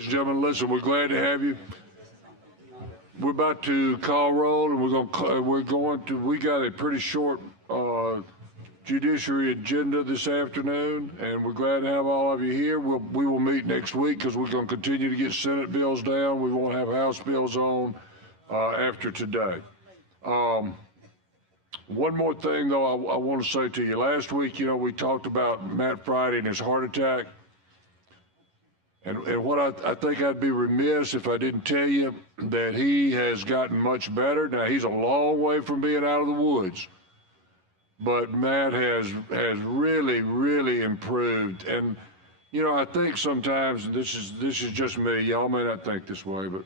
Ladies and gentlemen, listen, we're glad to have you. We're about to call roll, and we got a pretty short judiciary agenda this afternoon, and we're glad to have all of you here. We will meet next week because we're going to continue to get Senate bills down. We won't have House bills on after today. One more thing, though, I want to say to you. Last week, we talked about Matt Friday and his heart attack. And what I think I'd be remiss if I didn't tell you that he has gotten much better. Now, he's a long way from being out of the woods, but Matt has really, really improved. And, I think sometimes, this is just me, y'all may not think this way, but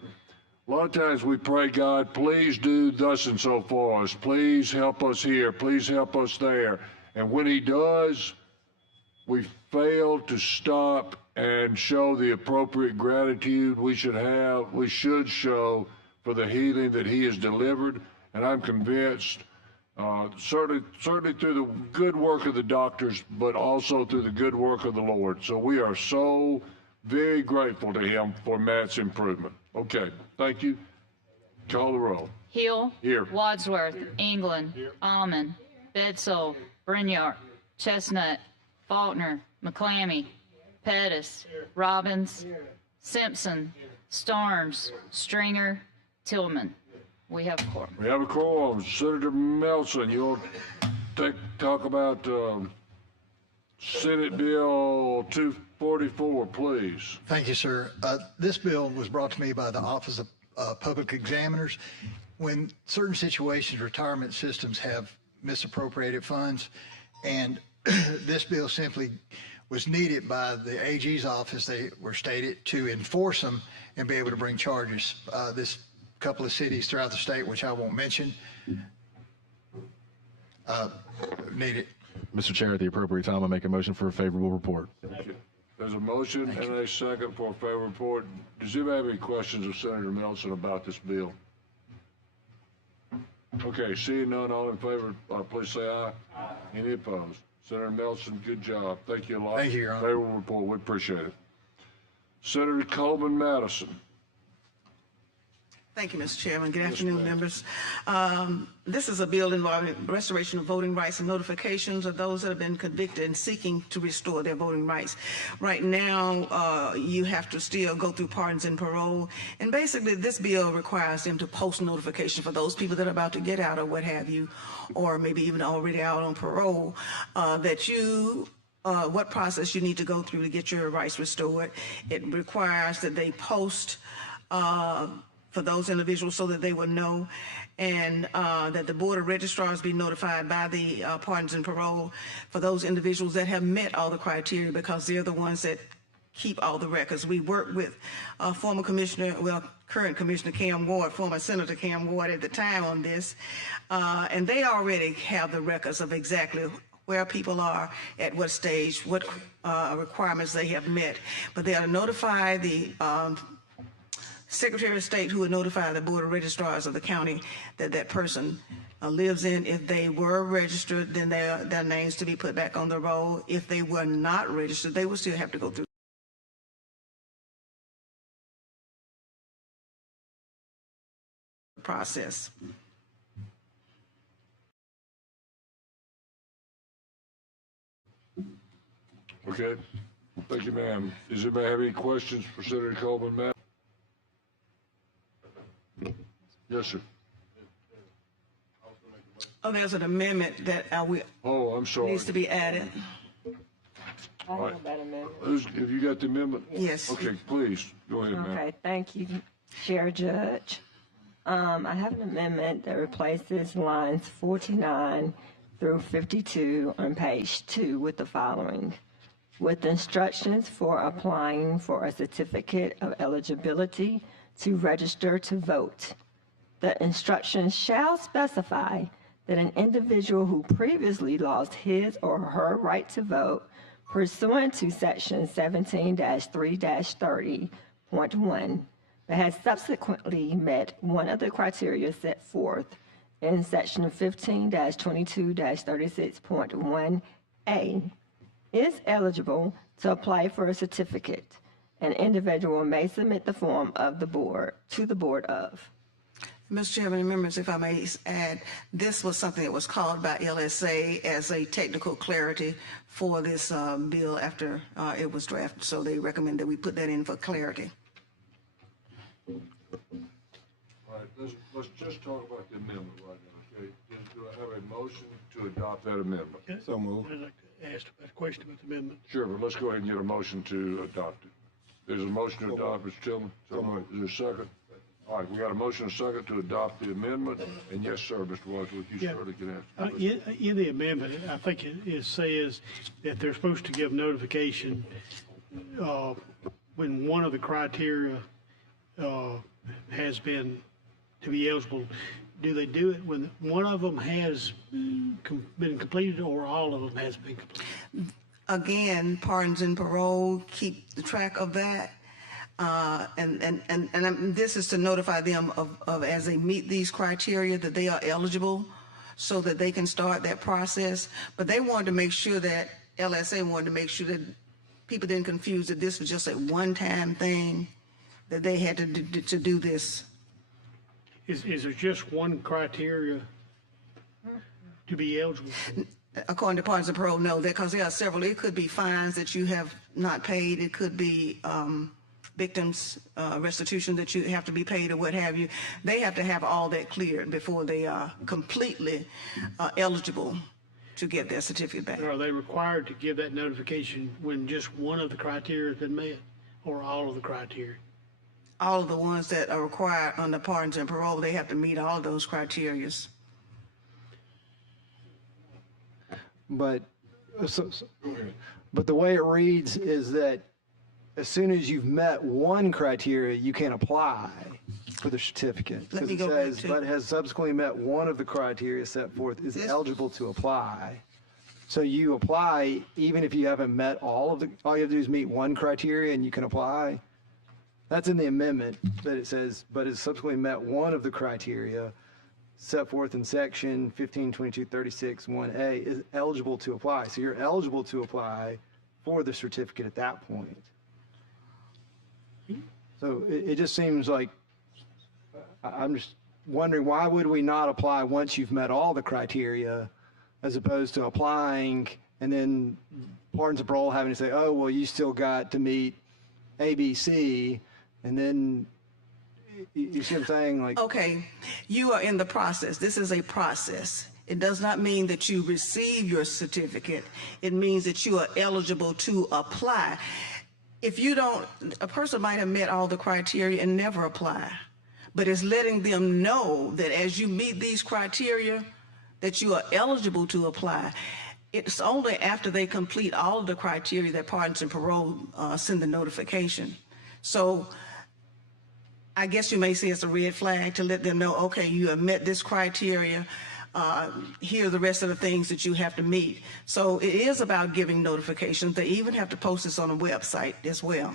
a lot of times we pray, God, please do thus and so for us. Please help us here. Please help us there. And when he does, we fail to stop and show the appropriate gratitude we should show for the healing that he has delivered. And I'm convinced, certainly through the good work of the doctors, but also through the good work of the Lord. So we are so very grateful to him for Matt's improvement. Okay, thank you. Call the roll. Hill. Here. Wadsworth. England. Here. Almond. Bedsole. Brinyard. Chestnut. Faulkner. McClammy. Pettis. Here. Robbins. Here. Simpson. Here. Starnes. Stringer. Tillman. We have a quorum. We have a quorum. Senator Melson, you'll talk about Senate Bill 244, please. Thank you, sir. This bill was brought to me by the Office of Public Examiners. When certain situations, retirement systems have misappropriated funds, and this bill simply was needed by the AG's office, they were stated, to enforce them and be able to bring charges. This couple of cities throughout the state, which I won't mention, need it. Mr. Chair, at the appropriate time, I make a motion for a favorable report. There's a motion and a second for a favorable report. Does anybody have any questions of Senator Melson about this bill? Okay, seeing none, all in favor, please say aye. Aye. Any opposed? Senator Melson, good job. Thank you a lot. Thank you, Your Honor. Favorable report, we appreciate it. Senator Coleman-Madison. Thank you, Mr. Chairman. Good afternoon, members. This is a bill involving restoration of voting rights and notifications of those that have been convicted and seeking to restore their voting rights. Right now, you have to still go through pardons and parole. And basically, this bill requires them to post notification for those people that are about to get out or what have you, or maybe even already out on parole, that you what process you need to go through to get your rights restored. It requires that they post for those individuals so that they will know, and that the Board of Registrars be notified by the pardons and parole for those individuals that have met all the criteria, because they're the ones that keep all the records. We worked with former Commissioner, well, current Commissioner Cam Ward, former Senator Cam Ward at the time on this, and they already have the records of exactly where people are, at what stage, what requirements they have met. But they are to notify the Secretary of State, who would notify the Board of Registrars of the county that that person lives in. If they were registered, then their names to be put back on the roll. If they were not registered, they would still have to go through the process. Okay. Thank you, ma'am. Does anybody have any questions for Senator Coleman, ma'am? Yes, sir. Oh, there's an amendment that I'm sorry. needs to be added. I have that amendment. Have you got the amendment? Yes. Okay, please, go ahead, ma'am. Okay, thank you, Chair Judge. I have an amendment that replaces lines 49 through 52 on page 2 with the following. With instructions for applying for a certificate of eligibility to register to vote. The instructions shall specify that an individual who previously lost his or her right to vote pursuant to section 17-3-30.1, but has subsequently met one of the criteria set forth in section 15-22-36.1A, is eligible to apply for a certificate An individual may submit the form of the board to the board of. Mr. Chairman and members, if I may add, this was something that was called by LSA as a technical clarity for this bill after it was drafted. So they recommend that we put that in for clarity. All right, let's just talk about the amendment right now, okay? Do I have a motion to adopt that amendment? So moved. I'd like to ask a question about the amendment. Sure, but let's go ahead and get a motion to adopt it. There's a motion to adopt, Mr. Tillman. Is there a second? All right, we got a motion and a second to adopt the amendment. And yes, sir, Mr. Wadsworth, you certainly can ask. In the amendment, I think it says that they're supposed to give notification when one of the criteria has been to be eligible. Do they do it when one of them has been completed or all of them has been completed? Again, pardons and parole keep the track of that. This is to notify them of as they meet these criteria that they are eligible so that they can start that process. But they wanted to make sure that, LSA wanted to make sure that people didn't confuse that this was just a one-time thing, that they had to do this. Is there just one criteria to be eligible? According to pardons and parole, no, because there are several. It could be fines that you have not paid. It could be victims restitution that you have to be paid or what have you. They have to have all that cleared before they are completely eligible to get their certificate back. Are they required to give that notification when just one of the criteria has been met, or all of the criteria? All of the ones that are required under pardons and parole, they have to meet all of those criteria. But but the way it reads is that as soon as you've met one criteria, you can apply for the certificate. Let Because me it go back says, to- but has subsequently met one of the criteria set forth is eligible to apply. So you apply even if you haven't met all you have to do is meet one criteria and you can apply. That's in the amendment that it says, but has subsequently met one of the criteria set forth in section 152236(1)A is eligible to apply. So you're eligible to apply for the certificate at that point. So it just seems like, I'm just wondering, why would we not apply once you've met all the criteria as opposed to applying and then pardons and parole having to say, oh, well, you still got to meet A, B, C, and then you see what I'm saying? Like, Okay, you are in the process. This is a process. It does not mean that you receive your certificate. It means that you are eligible to apply. If you don't, a person might have met all the criteria and never apply, but it's letting them know that as you meet these criteria, that you are eligible to apply. It's only after they complete all of the criteria that pardons and parole send the notification. So I guess you may see it's a red flag to let them know, okay, you have met this criteria. Here are the rest of the things that you have to meet. So it is about giving notifications. They even have to post this on a website as well.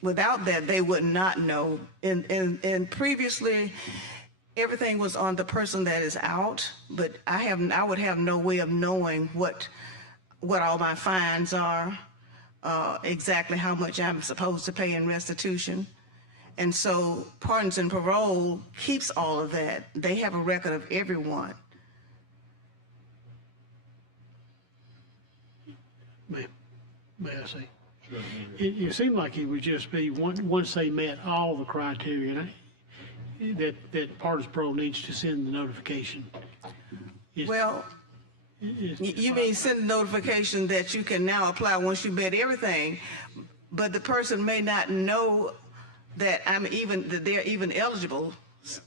Without that, they would not know. And previously, everything was on the person that is out, but I would have no way of knowing what all my fines are, exactly how much I'm supposed to pay in restitution. And so pardons and parole keeps all of that. They have a record of everyone. May I say? It seemed like it would just be once they met all the criteria that pardons and parole needs to send the notification. Well, you mean send a notification that you can now apply once you met everything, but the person may not know that that they're even eligible. This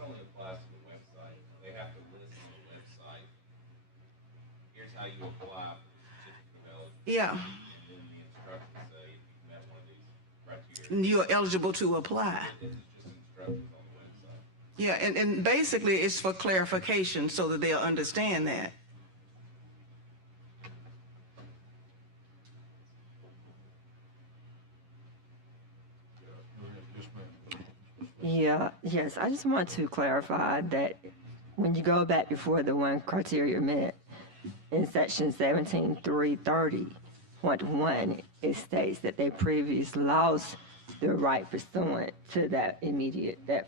only applies to the website. They have to list on the website. Here's how you apply for the certificate of eligibility. Yeah. And then the instructions say if you met one of these criteria. You're eligible to apply. This is just instructions on the website. Yeah, and basically it's for clarification so that they'll understand that. Yes, I just want to clarify that when you go back before the one criteria met in section 17.330, 2.1, it states that they previously lost their right pursuant to that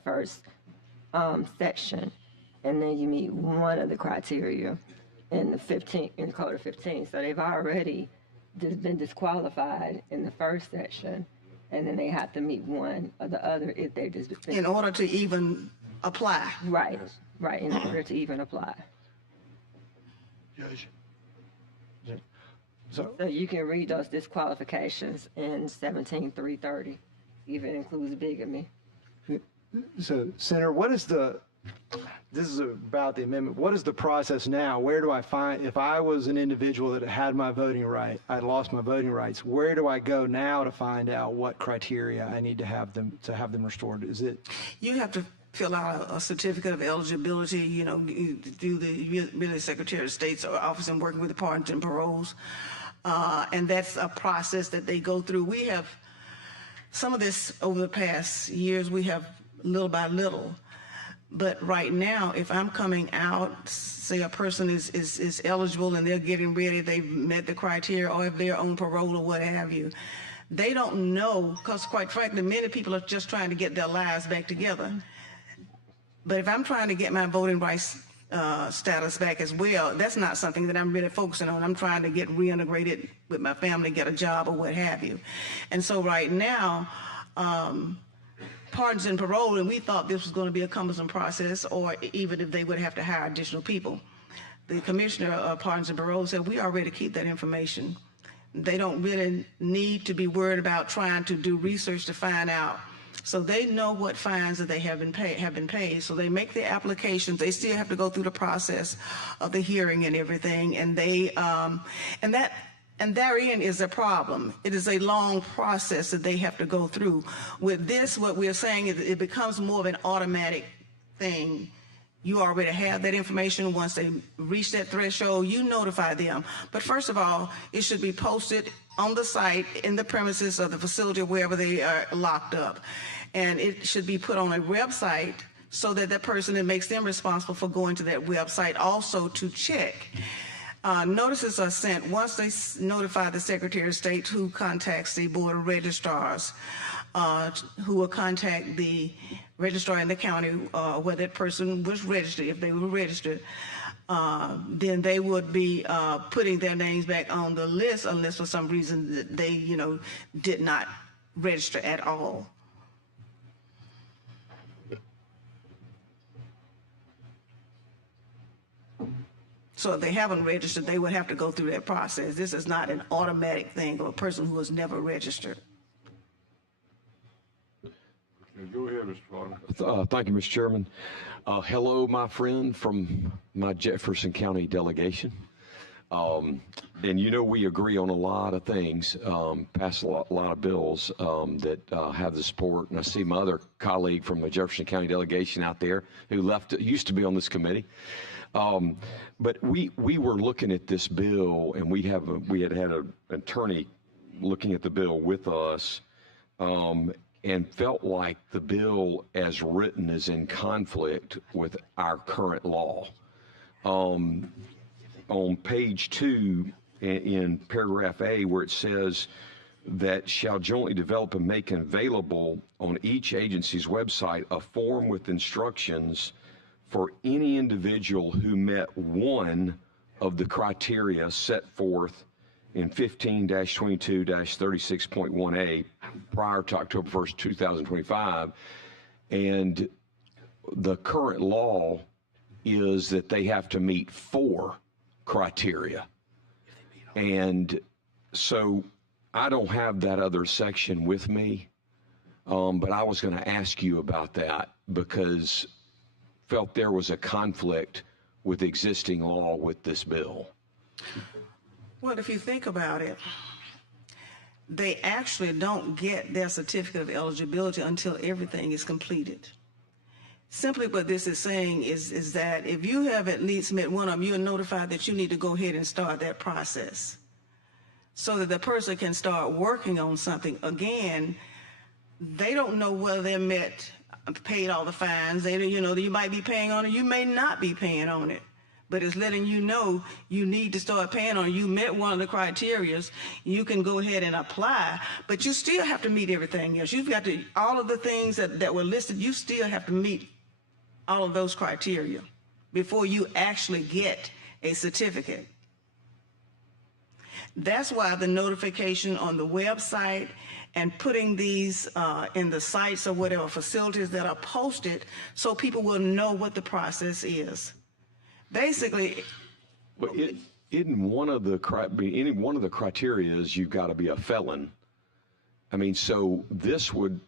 first section. And then you meet one of the criteria in the Code of 15. So they've already been disqualified in the first section, and then they have to meet one or the other if they just In order to even apply. right, in order to even apply. Judge. So, So you can read those disqualifications in 17.330, even includes bigamy. so Senator, this is about the amendment. What is the process now? Where do I find, if I was an individual that had my voting right, I'd lost my voting rights, where do I go now to find out what criteria I need to have them restored? Is it? You have to fill out a certificate of eligibility, through the Secretary of State's office and working with the pardons and paroles. And that's a process that they go through. We have some of this over the past years, we have little by little. But right now, if I'm coming out, say a person is eligible and they're getting ready, they've met the criteria, or if they're on parole or what have you, they don't know, because quite frankly, many people are just trying to get their lives back together. But if I'm trying to get my voting rights status back as well, that's not something that I'm really focusing on. I'm trying to get reintegrated with my family, get a job or what have you. And so right now, pardons and parole, and we thought this was going to be a cumbersome process, or even if they would have to hire additional people. The Commissioner of Pardons and Parole said we already keep that information. They don't really need to be worried about trying to do research to find out. So they know what fines that they have been paid. So they make the applications. They still have to go through the process of the hearing and everything. And they and therein is the problem. It is a long process that they have to go through. With this, what we're saying is it becomes more of an automatic thing. You already have that information. Once they reach that threshold, you notify them. But first of all, it should be posted on the site, in the premises of the facility, wherever they are locked up. And it should be put on a website so that that person, it makes them responsible for going to that website also to check. Notices are sent once they notify the Secretary of State, who contacts the Board of Registrars, who will contact the registrar in the county where that person was registered, if they were registered. Then they would be putting their names back on the list unless for some reason that they, did not register at all. So if they haven't registered, they would have to go through that process. This is not an automatic thing of a person who has never registered. Go ahead, Mr. Potter. Thank you, Mr. Chairman. Hello, my friend from my Jefferson County delegation. And we agree on a lot of things, pass a lot of bills that have the support. And I see my other colleague from the Jefferson County delegation out there who used to be on this committee. But we were looking at this bill, and we had an attorney looking at the bill with us, and felt like the bill as written is in conflict with our current law. On page 2, in paragraph A, where it says that shall jointly develop and make available on each agency's website a form with instructions for any individual who met one of the criteria set forth in 15-22-36.1A prior to October 1st, 2025. And the current law is that they have to meet 4 criteria. And so I don't have that other section with me, but I was going to ask you about that because felt there was a conflict with existing law with this bill. Well, if you think about it, they actually don't get their certificate of eligibility until everything is completed. Simply what this is saying is that if you have at least met one of them, you're notified that you need to go ahead and start that process so that the person can start working on something. Again, they don't know whether they're paid all the fines. You might be paying on it, you may not be paying on it. but it's letting you know you need to start paying, or you met one of the criterias, you can go ahead and apply, but you still have to meet everything else. You've got to, all of the things that were listed, you still have to meet all of those criteria before you actually get a certificate. That's why the notification on the website and putting these in the sites or whatever facilities that are posted, so people will know what the process is. Basically, But isn't one of the any one of the criteria is you've got to be a felon? I mean, so this would,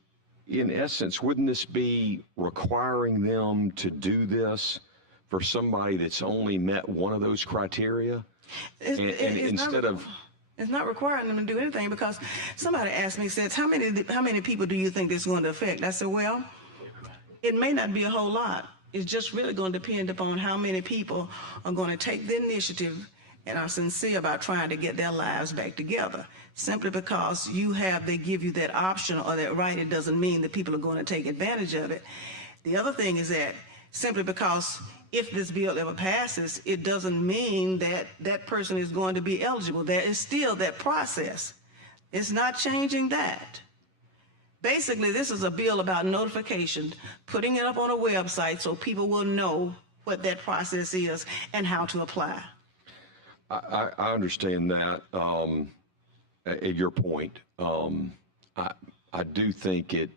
in essence, wouldn't this be requiring them to do this for somebody that's only met one of those criteria? It's not requiring them to do anything, because somebody asked me, says, how many people do you think this is going to affect? I said, well, it may not be a whole lot. It's just really going to depend upon how many people are going to take the initiative and are sincere about trying to get their lives back together. Simply because they give you that option or that right, it doesn't mean that people are going to take advantage of it. The other thing is that simply because if this bill ever passes, it doesn't mean that that person is going to be eligible. There is still that process. It's not changing that. Basically, this is a bill about notification, putting it up on a website so people will know what that process is and how to apply. I understand that, at your point. I do think it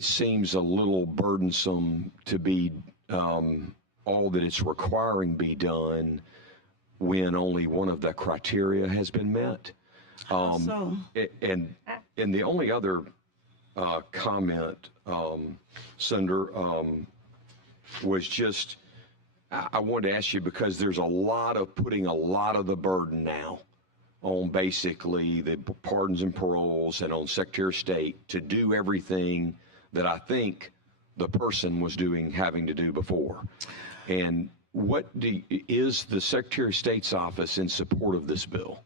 seems a little burdensome to be all that it's requiring be done when only one of the criteria has been met. And the only other comment, Senator, was just, I wanted to ask you, because there's a lot of putting a lot of the burden now on basically the pardons and paroles and on Secretary of State to do everything that I think the person was having to do before. And is the Secretary of State's office in support of this bill?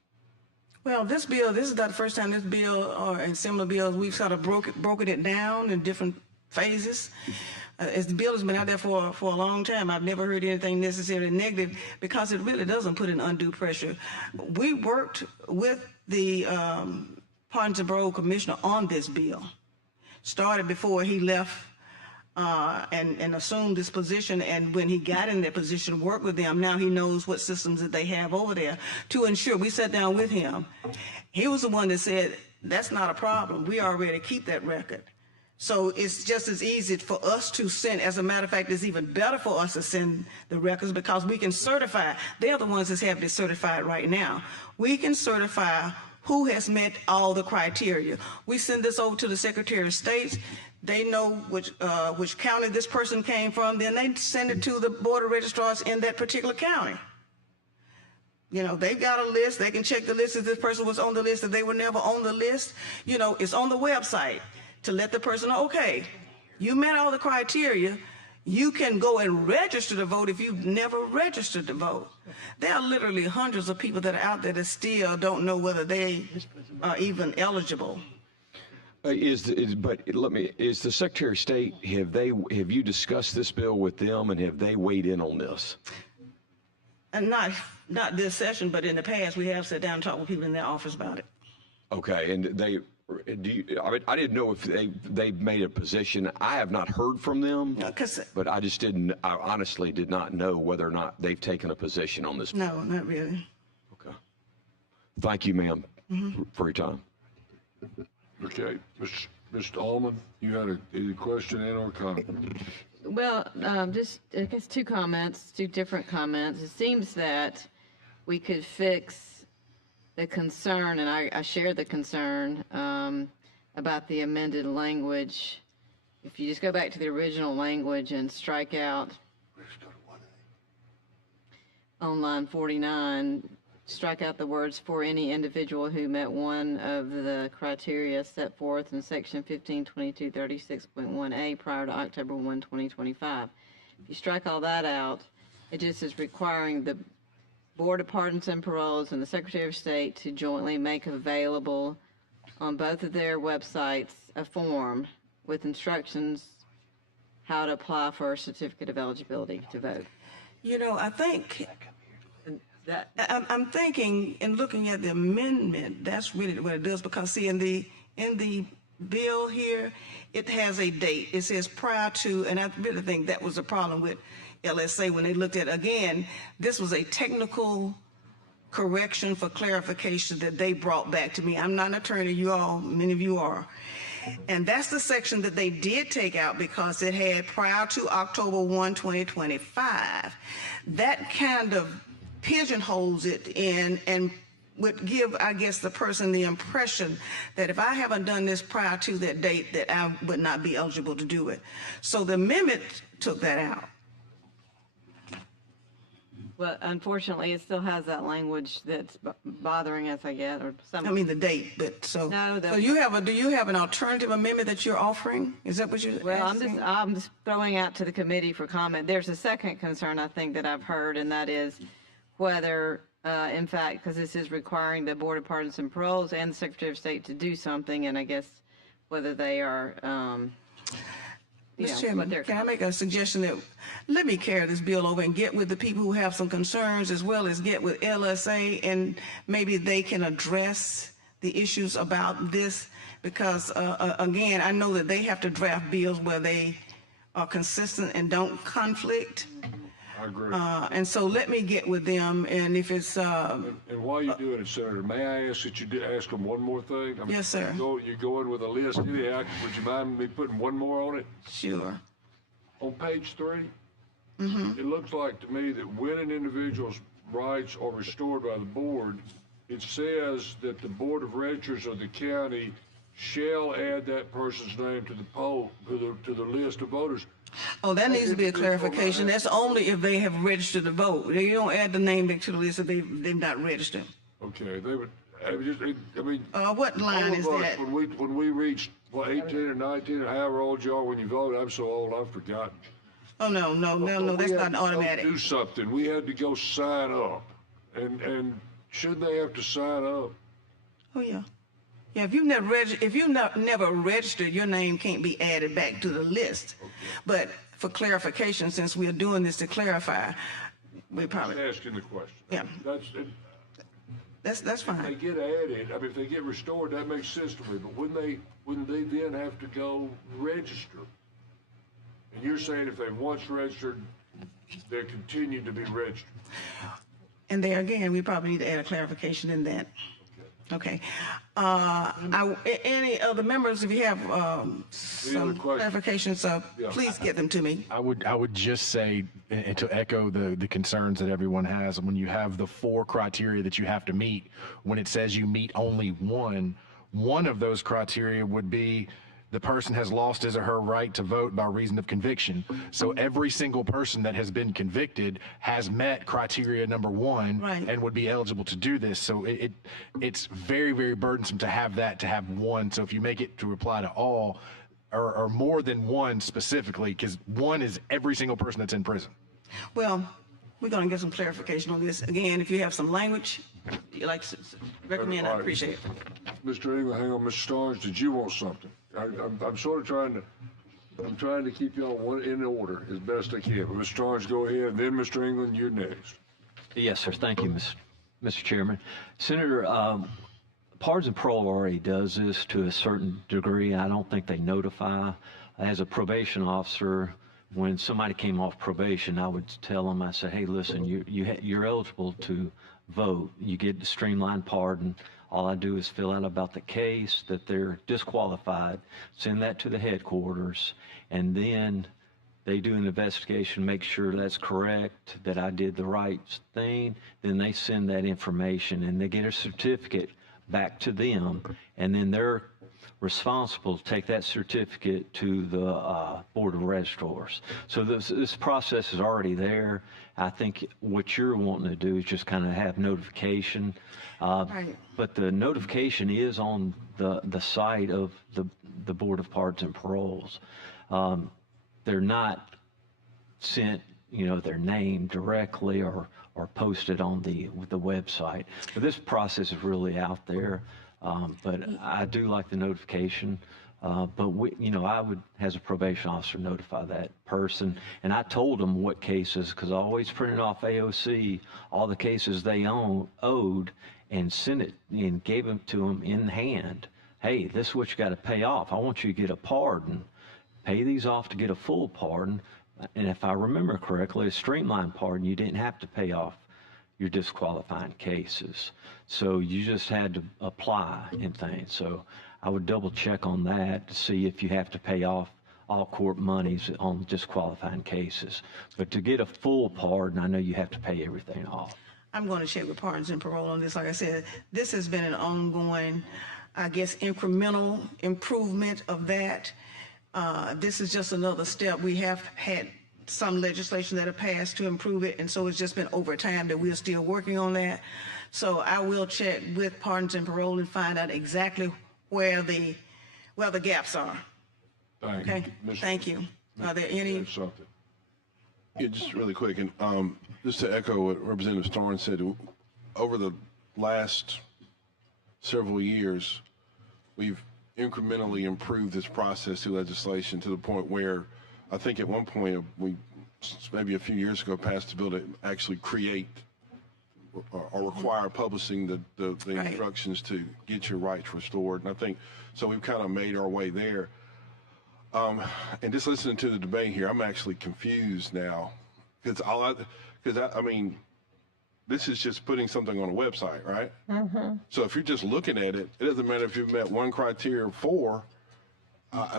Well, this is not the first time this bill and similar bills, we've sort of broken it down in different phases. As the bill has been out there for a long time, I've never heard anything necessarily negative, because it really doesn't put an undue pressure. We worked with the Pardons and Parole Commissioner on this bill. Started before he left and assumed this position, and when he got in that position, worked with them. Now he knows what systems that they have over there to ensure. We sat down with him. He was the one that said, that's not a problem. We already keep that record. So it's just as easy for us to send. As a matter of fact, it's even better for us to send the records, because we can certify. They're the ones that have it certified right now. We can certify who has met all the criteria. We send this over to the Secretary of State. They know which county this person came from. Then they send it to the Board of Registrars in that particular county. You know, they've got a list. They can check the list if this person was on the list, if they were never on the list. You know, it's on the website to let the person know, okay, you met all the criteria. You can go and register to vote if you've never registered to vote. There are literally hundreds of people that are out there that still don't know whether they are even eligible. Is the Secretary of State, have you discussed this bill with them, and have they weighed in on this? And not this session, but in the past, we have sat down and talked with people in their office about it. Okay, and I didn't know if they've made a position. I have not heard from them, but I honestly did not know whether or not they've taken a position on this. No, not really. Okay. Thank you, ma'am, for your time. Okay, Mr. Allman, you had a question and or comment? Well, just, I guess, two different comments. It seems that we could fix the concern, and I share the concern about the amended language. If you just go back to the original language and strike out on line 49, strike out the words "for any individual who met one of the criteria set forth in section 152236.1A prior to October 1, 2025. If you strike all that out, it just is requiring the Board of Pardons and Paroles and the Secretary of State to jointly make available on both of their websites a form with instructions how to apply for a certificate of eligibility to vote. You know, I think, That, I'm thinking in looking at the amendment, that's really what it does, because see, in the bill here, it has a date. It says prior to, and I really think that was a problem with LSA when they looked at, again, this was a technical correction for clarification that they brought back to me. I'm not an attorney, you all, many of you are. And that's the section that they did take out because it had prior to October 1, 2025. That kind of pigeonholes it in and would give, I guess, the person the impression that if I haven't done this prior to that date, that I would not be eligible to do it. So the amendment took that out. well, unfortunately, it still has that language that's bothering us, I guess, or some. I mean, the date, but so. No, So you have do you have an alternative amendment that you're offering? Is that what you're Well, asking? I'm just throwing out to the committee for comment. There's a second concern I think that I've heard, and that is whether, in fact, because this is requiring the Board of Pardons and Paroles and the Secretary of State to do something, and I guess whether they are, you Mr. know, Chairman, what they're. can I make a suggestion that let me carry this bill over and get with the people who have some concerns as well as get with LSA and maybe they can address the issues about this because, again, I know that they have to draft bills where they are consistent and don't conflict. I agree. And so let me get with them and if it's, And while you're doing it, Senator, may I ask that you ask them one more thing? I mean, Yes, sir. You go in with a list. Anyhow, would you mind me putting one more on it? sure. On page 3, it looks like to me that when an individual's rights are restored by the board, it says that the Board of Registers of the county shall add that person's name to the poll, to the list of voters. Oh, that needs to be a clarification. That's only if they have registered to vote. You don't add the name back to the list if they've not registered. Okay, they would, I mean. What line all is of us, that? When we reached, 18 or 19 or however old you are when you vote, I'm so old I've forgotten. Oh, no, that's We not had an to go automatic. do something. We had to go sign up. And shouldn't they have to sign up? Oh, yeah. Yeah, if you've never registered, your name can't be added back to the list. But for clarification, since we're doing this to clarify, we probably, Just asking the question. Yeah. That's, that's if they fine. get added, I mean, if they get restored, that makes sense to me. But when they then have to go register, and you're saying if they once registered, they continue to be registered. And there again, we probably need to add a clarification in that. Okay. Any other members, if you have some questions? clarifications, please get them to me. I would just say, and to echo the concerns that everyone has, when you have the 4 criteria that you have to meet, when it says you meet only one of those criteria would be the person has lost his or her right to vote by reason of conviction. So every single person that has been convicted has met criteria number 1 Right. and would be eligible to do this. So it's very, very burdensome to have one. So if you make it to apply to all or more than one specifically, because 1 is every single person that's in prison. Well, we're going to get some clarification on this. Again, if you have some language you like to recommend, I appreciate it. Mr. England, hang on. Mr. Starnes, did you want something? I'm sort of trying to keep y'all in order as best I can. But Mr. Starnes, go ahead. And then Mr. England, you're next. Yes, sir. Thank you, Mr. Chairman. Senator, Pardons and Parole already does this to a certain degree. I don't think they notify. As a probation officer, when somebody came off probation, I would tell them, I said, hey, listen, you're eligible to vote. You get the streamlined pardon. All I do is fill out about the case, that they're disqualified, send that to the headquarters, and then they do an investigation, make sure that's correct, that I did the right thing. Then they send that information and they get a certificate back to them, and then they're responsible to take that certificate to the Board of Registrars. So this process is already there. I think what you're wanting to do is just kind of have notification. Right. But the notification is on the site of the Board of Pardons and Paroles. They're not sent, their name directly or posted on the website. But this process is really out there. But I do like the notification. But I would, as a probation officer, notify that person. And I told them what cases, because I always printed off AOC, all the cases they owed, and sent it and gave them to them in hand. Hey, this is what you got to pay off. I want you to get a pardon. Pay these off to get a full pardon. And if I remember correctly, a streamlined pardon, you didn't have to pay off your disqualifying cases. So you just had to apply and things. So I would double check on that to see if you have to pay off all court monies on disqualifying cases. But to get a full pardon, I know you have to pay everything off. I'm going to check with pardons and parole on this. Like I said, this has been an ongoing, I guess, incremental improvement of that. This is just another step. We have had some legislation that have passed to improve it, and so it's just been over time that we're still working on that. So I will check with pardons and parole and find out exactly where the gaps are. Okay, thank you. Are there any? Something. Yeah, just really quick, and just to echo what Representative Starnes said, over the last several years, we've incrementally improved this process through legislation to the point where I think at one point we, maybe a few years ago, passed a bill to actually create or require publishing the Right. instructions to get your rights restored. And I think, so we've kind of made our way there. And just listening to the debate here, I'm actually confused now because I mean, this is just putting something on a website, right? Mm-hmm. So if you're just looking at it, it doesn't matter if you've met one criteria or four.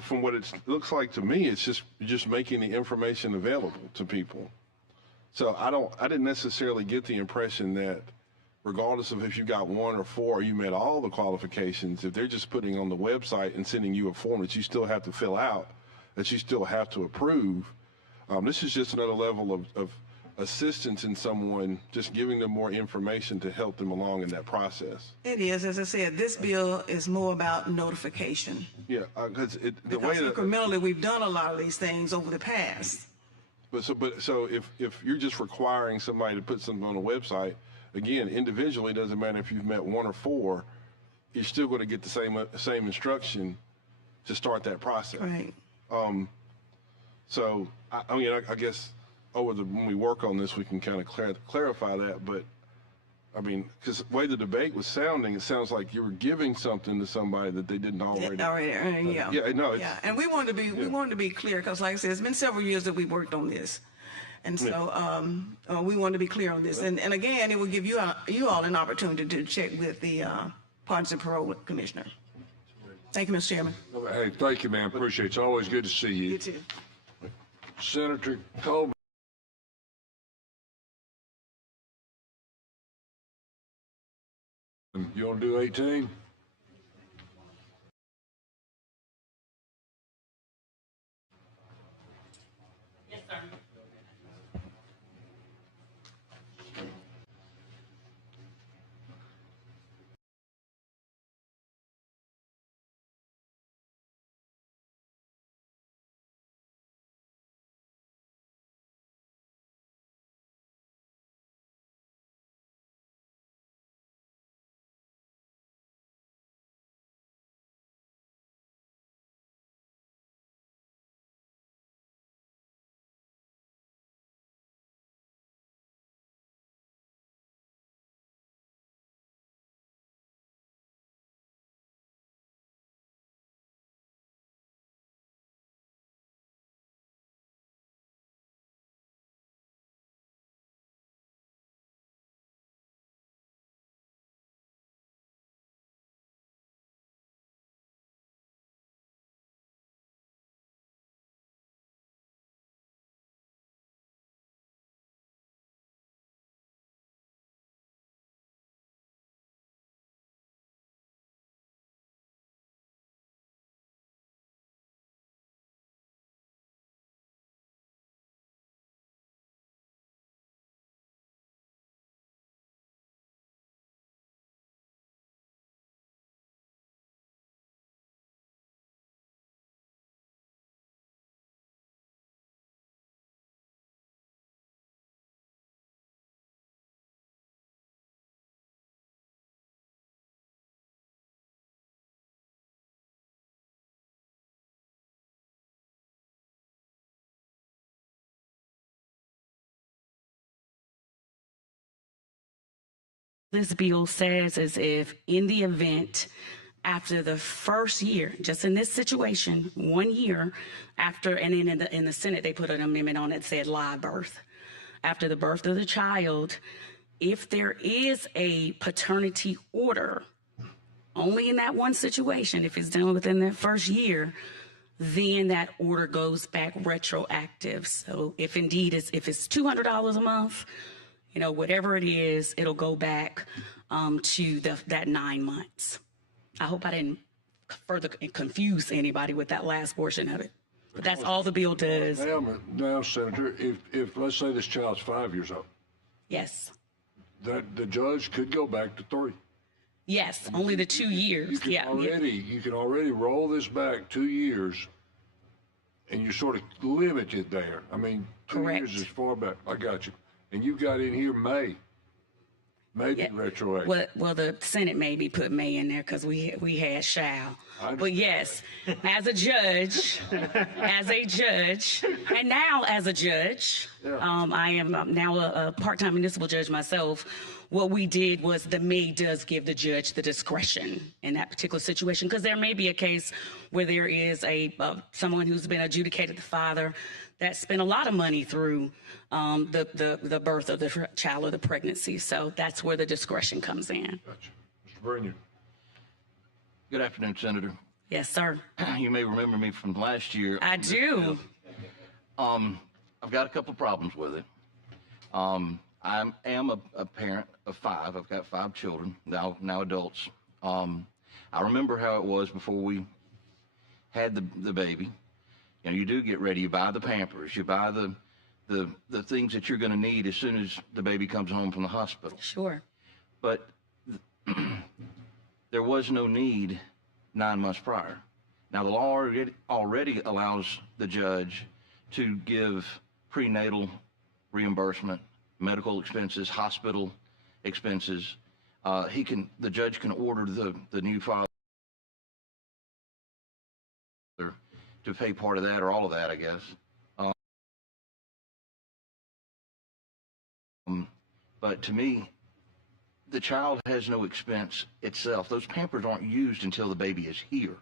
From what it looks like to me, it's just making the information available to people. So I didn't necessarily get the impression that regardless of if you got one or four, or you met all the qualifications, if they're just putting on the website and sending you a form that you still have to fill out, that you still have to approve, this is just another level of assistance in someone, just giving them more information to help them along in that process. It is, as I said, this bill is more about notification. Yeah, because the way Because that incrementally, we've done a lot of these things over the past. so if you're just requiring somebody to put something on a website, again, individually, doesn't matter if you've met one or four, you're still going to get the same instruction to start that process. Right. So I mean, I guess when we work on this, we can kind of clarify that. But I mean, because the way the debate was sounding, it sounds like you were giving something to somebody that they didn't already. Yeah. Yeah, no. Yeah, and we wanted to be clear because, like I said, it's been several years that we worked on this, and so we wanted to be clear on this. And again, it will give you all an opportunity to check with the Pardons and Parole Commissioner. Thank you, Mr. Chairman. Hey, thank you, man. Appreciate it. It's always good to see you. You too. Senator Coleman. You want to do 18? this bill says is if in the event after the first year, just in this situation, 1 year after, and then in the Senate, they put an amendment on it that said live birth. After the birth of the child, if there is a paternity order, only in that one situation, if it's done within that first year, then that order goes back retroactive. So if indeed if it's $200 a month, you know, whatever it is, it'll go back to that 9 months. I hope I didn't further confuse anybody with that last portion of it. But that's all the bill does. Now, Senator, if let's say this child's 5 years old, Yes. that the judge could go back to 3. Yes, only the 2 years. You can already roll this back 2 years, and you're sort of limited there. I mean, 2 Correct. years is far back. I got you. And you got in here May. Maybe retroactive. Well, the Senate maybe put may in there because we had shall. But yes, as a judge, and now as a judge, I am now a part-time municipal judge myself. What we did was the may does give the judge the discretion in that particular situation, because there may be a case where there is someone who's been adjudicated the father that spent a lot of money through the birth of the child or the pregnancy. So that's where the discretion comes in. Gotcha. Mr. Bernier. Good afternoon, Senator. Yes, sir. You may remember me from last year. I do. I've got a couple of problems with it. I am a parent of 5. I've got 5 children, now adults. I remember how it was before we had the baby. You know, you do get ready. You buy the Pampers. You buy the things that you're going to need as soon as the baby comes home from the hospital. Sure. But there was no need 9 months prior. Now, the law already allows the judge to give prenatal reimbursement, medical expenses, hospital expenses. The judge can order the new father to pay part of that or all of that, I guess. But to me, the child has no expense itself. Those Pampers aren't used until the baby is here.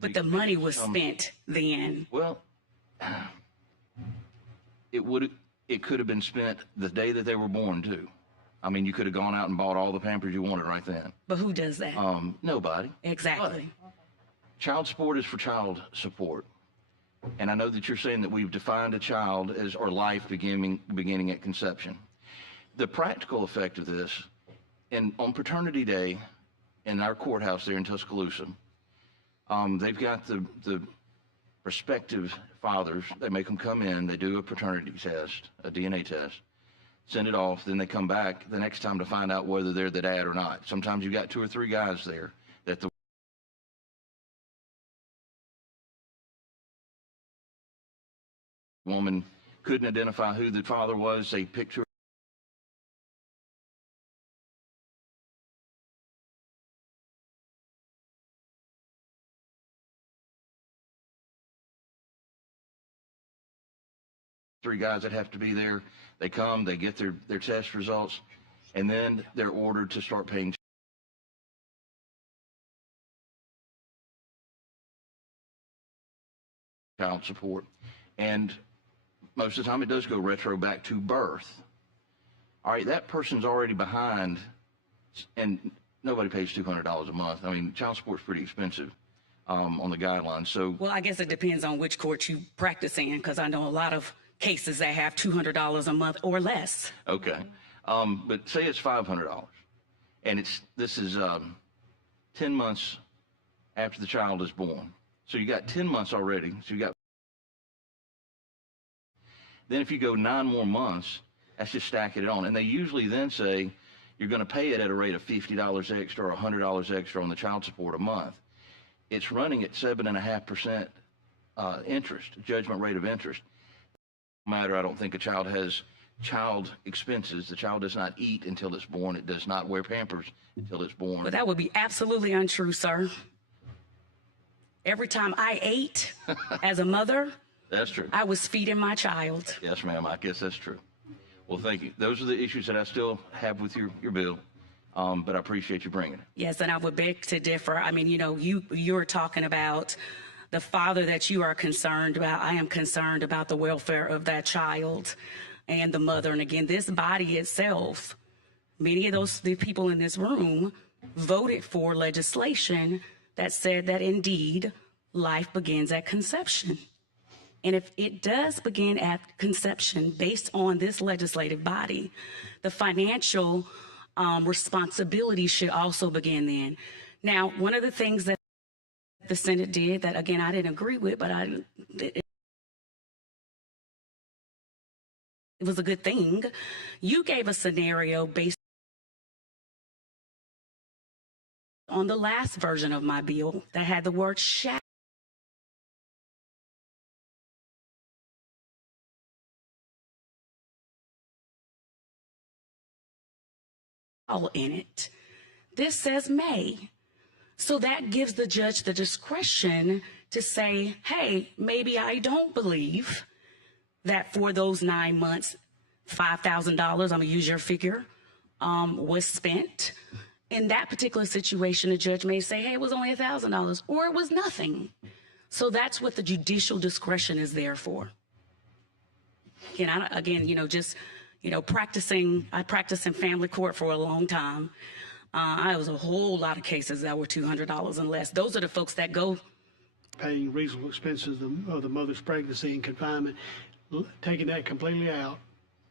But the money was spent then. Well, it could have been spent the day that they were born too. I mean, you could have gone out and bought all the Pampers you wanted right then. But who does that? Nobody. Exactly. But child support is for child support. And I know that you're saying that we've defined a child as, or life beginning at conception. The practical effect of this, on Paternity Day in our courthouse there in Tuscaloosa, they've got the prospective fathers, they make them come in, they do a paternity test, a DNA test, send it off, then they come back the next time to find out whether they're the dad or not. Sometimes you've got 2 or 3 guys there that the woman couldn't identify who the father was. They picked her. Three guys that have to be there. They come, they get their test results, and then they're ordered to start paying child support. And most of the time it does go retro back to birth. All right, that person's already behind, and nobody pays $200 a month. I mean, child support's pretty expensive on the guidelines. So, well, I guess it depends on which court you practice in, because I know a lot of cases that have $200 a month or less. Okay, but say it's $500, and this is 10 months after the child is born. So you got 10 months already. So you got. Then if you go 9 more months, that's just stacking it on. And they usually then say you're going to pay it at a rate of $50 extra or $100 extra on the child support a month. It's running at 7.5% interest, judgment rate of interest. No matter, I don't think a child has child expenses. The child does not eat until it's born. It does not wear Pampers until it's born. But that would be absolutely untrue, sir. Every time I ate as a mother, that's true. I was feeding my child. Yes, ma'am. I guess that's true. Well, thank you. Those are the issues that I still have with your bill. but I appreciate you bringing it. Yes, and I would beg to differ. I mean, you're talking about the father that you are concerned about. I am concerned about the welfare of that child and the mother. And again, this body itself, many of the people in this room voted for legislation that said that indeed life begins at conception. And if it does begin at conception based on this legislative body, the financial responsibility should also begin then. Now, one of the things that the Senate did that, again, I didn't agree with, but it was a good thing. You gave a scenario based on the last version of my bill that had the word shall in it. This says may. So that gives the judge the discretion to say, hey, maybe I don't believe that for those 9 months, $5,000, I'm gonna use your figure, was spent. In that particular situation, the judge may say, hey, it was only $1,000 or it was nothing. So that's what the judicial discretion is there for. I practiced in family court for a long time. I was a whole lot of cases that were $200 and less. Those are the folks that go paying reasonable expenses of the mother's pregnancy and confinement, taking that completely out,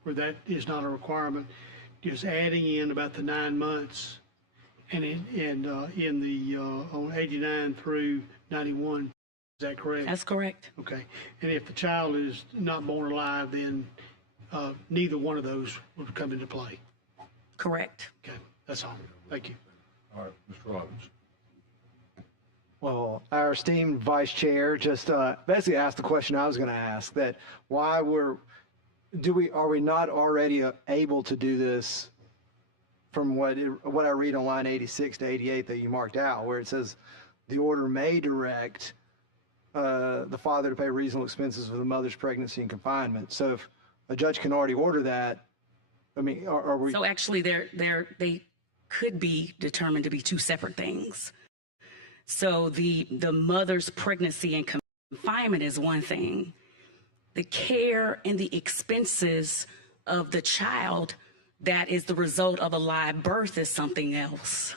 where that is not a requirement, just adding in about the 9 months, and on 89 through 91. Is that correct? That's correct. Okay. And if the child is not born alive, then neither one of those would come into play. Correct. Okay. That's all. Thank you. All right, Mr. Robbins. Well, our esteemed vice chair just basically asked the question I was going to ask, that why are we not already able to do this from what I read on line 86 to 88 that you marked out, where it says the order may direct the father to pay reasonable expenses for the mother's pregnancy and confinement. So if a judge can already order that, I mean, are we? So actually, they could be determined to be two separate things. So the mother's pregnancy and confinement is one thing. The care and the expenses of the child that is the result of a live birth is something else.